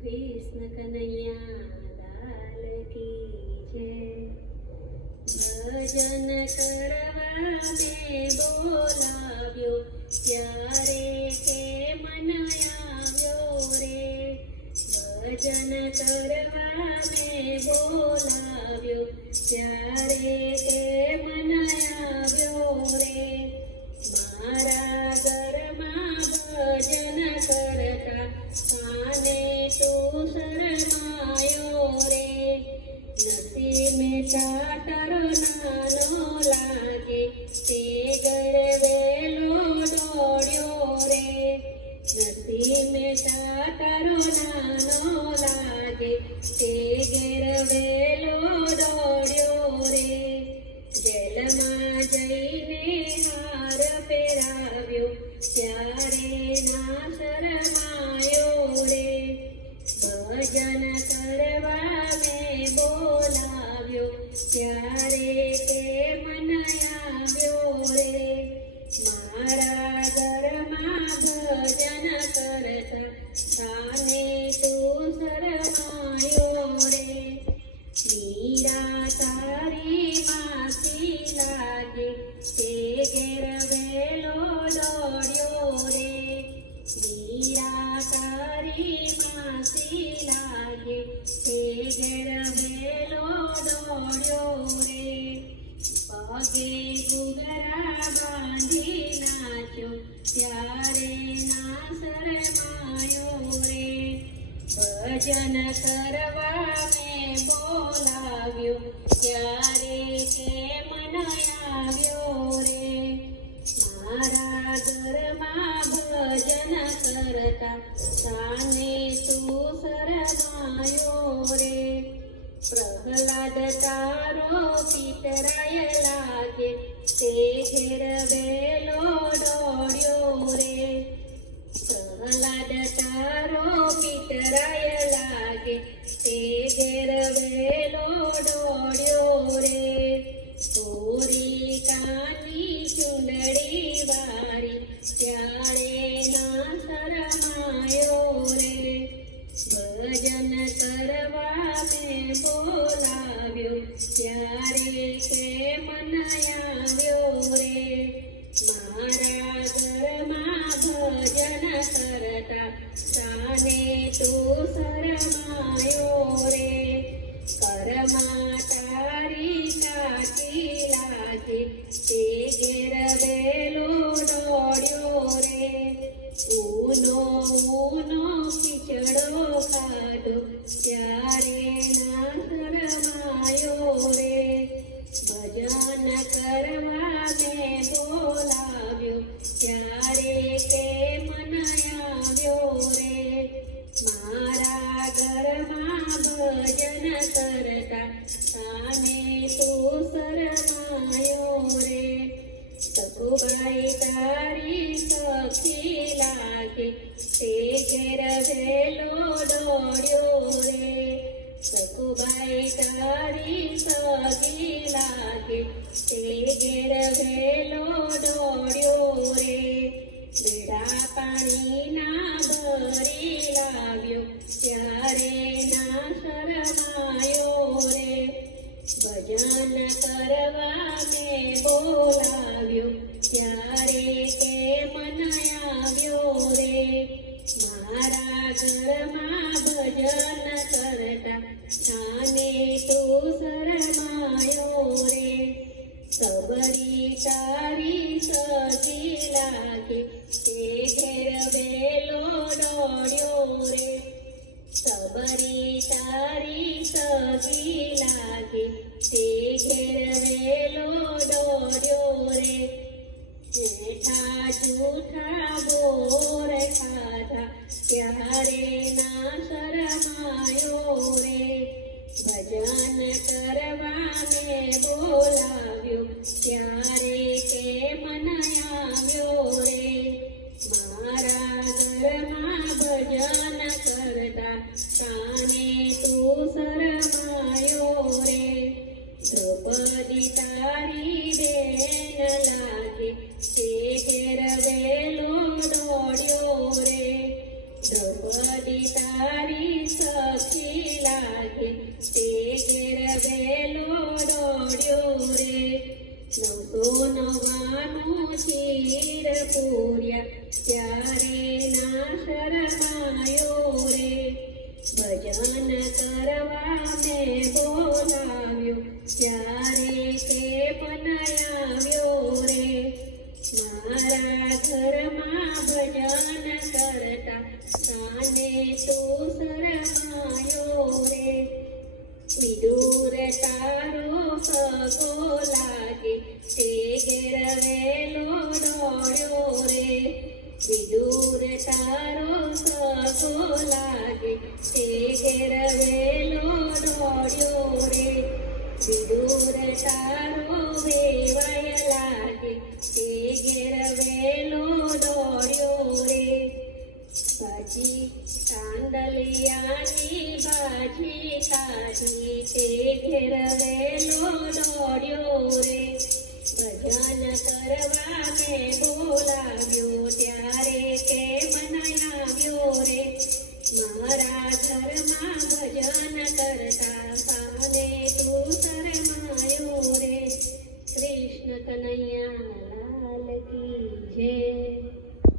કૃષ્ણ કનૈયા લાલ કી જય। ભજન કરવા મેં બોલાવ્યો ત્યારે કે મન આવ્યો રે। ભજન કરવા મેં બોલાવ્યો ત્યારે કે મન આવ્યો રે। મારા ઘરમાં ભજન કરતા કાને તું શરમાયો રે। નસીમે ચાટરો નાનો લાગે તે ઘર વેલો દોડ્યો રે। નસીમે ચાટરો નાનો લાગે તે ઘેર વેલો દોડ્યો રે। જેલમાં જઈને હાર પહેરાવ્યો ત્યારે ના શરમાયો રે। ભજન કરવા મેં બોલાવ્યો ત્યારે કે મન આવ્યો રે। મારા ઘરમાં ભજન કરતા કાને તું શરમાયો રે। મીરા તારી માસી લાગે તે ઘેર વેલો દોડ્યો રે। મીરા તારી માસી લાગે તે ઘેર વેલો દોડ્યો રે। પગે ઘૂઘરા બાંધી નાચ્યો ત્યારે ના શરમાયો રે। ભજન કરવા મેં બોલાવ્યો ત્યારે કે મન આવ્યો રે। મારા ઘરમાં ભજન કરતા કાને તું શરમાયો રે। પ્રહલાદ તારો પિતરાય લાગે તે ઘેર વેલો દોડ્યો રે। પ્રહલાદ તારો પિતરાય લાગે તે ઘેર વેલો દોડ્યો રે। હોરિકાની ચૂંદડી વાળી ત્યારે ના શરમાયો રે। ભજન કરવા મેં બોલાવ્યો ત્યારે કે મન આવ્યો રે। મારા ઘરમાં ભજન કરતા કાને તું શરમાયો રે। ઘરમાં તારી કાકી લાગે તે ઘેર વેલો દોડ્યો રે। ઊનો ખીચડો ખાધો ત્યારે ના શરમાયો રે। ભજન કરવા મેં બોલાવ્યો ત્યારે કે મન આવ્યો રે। મારા ઘરમાં ભજન કરતા કાને તું શરમાયો રે। સખુબાઈ તારી સખી લાગે તે ઘેર વેલો દોડ્યો રે। સખુબાઈ તારી સખી લાગે તે ઘેર વેલો દોડ્યો રે। બેડા પાણીના ભરી લાવ્યો ત્યારે ના શરમાયો રે। ભજન કરવા મેં બોલાવ્યો ત્યારે કે મન આવ્યો રે। મારા ઘરમાં ભજન કરતા કાને તું શરમાયો રે। સબરી તારી સખી લાગે તે ઘેર વેલો દોડ્યો રે। સબરી તારી સખી લાગે તે ઘેર વેલો દોડ્યો રે। જેઠા જૂઠા બોર ખાધા ત્યારે ના શરમાયો રે। ભજન કરવા મેં બોલાવ્યો ત્યારે કે મન આવ્યો રે। મારા ઘરમાં ભજન કરતા કાને તું શરમાયો રે। દ્રૌપદી તારી બેન લાગે તે ઘેર વેલો દોડ્યો રે। વડી તારી સખી લાગે તે ઘેર વેલો દોડ્યો રે 999 ચીર પૂર્યા ત્યારે ના શરમાયો રે ભજન કરવા મેં બોલાવ્યો ત્યારે કે પણ આવ્યો રે મારા ઘરમાં ભજન કરતા તાને તું શરમાયો રે વિદુર તારો સગો લાગે તે ઘેર વેલો દોડ્યો રે વિદુર તારો સગો લાગે તે ઘેર વેલો દોડ્યો રે વિદુર તારો વેવાય લાગે તે ઘેર વેલો દોડ્યો રે ભાજી કાંદલિયાની ભાજી કાઢી તે ઘેર વેલો દોડ્યો રે ભજન કરવા મેં બોલાવ્યો ત્યારે કે મને આવ્યો રે મારા ઘરમાં ભજન કરતા સાને તું શરમાયો રે કૃષ્ણ કનૈયા લાલ કી જય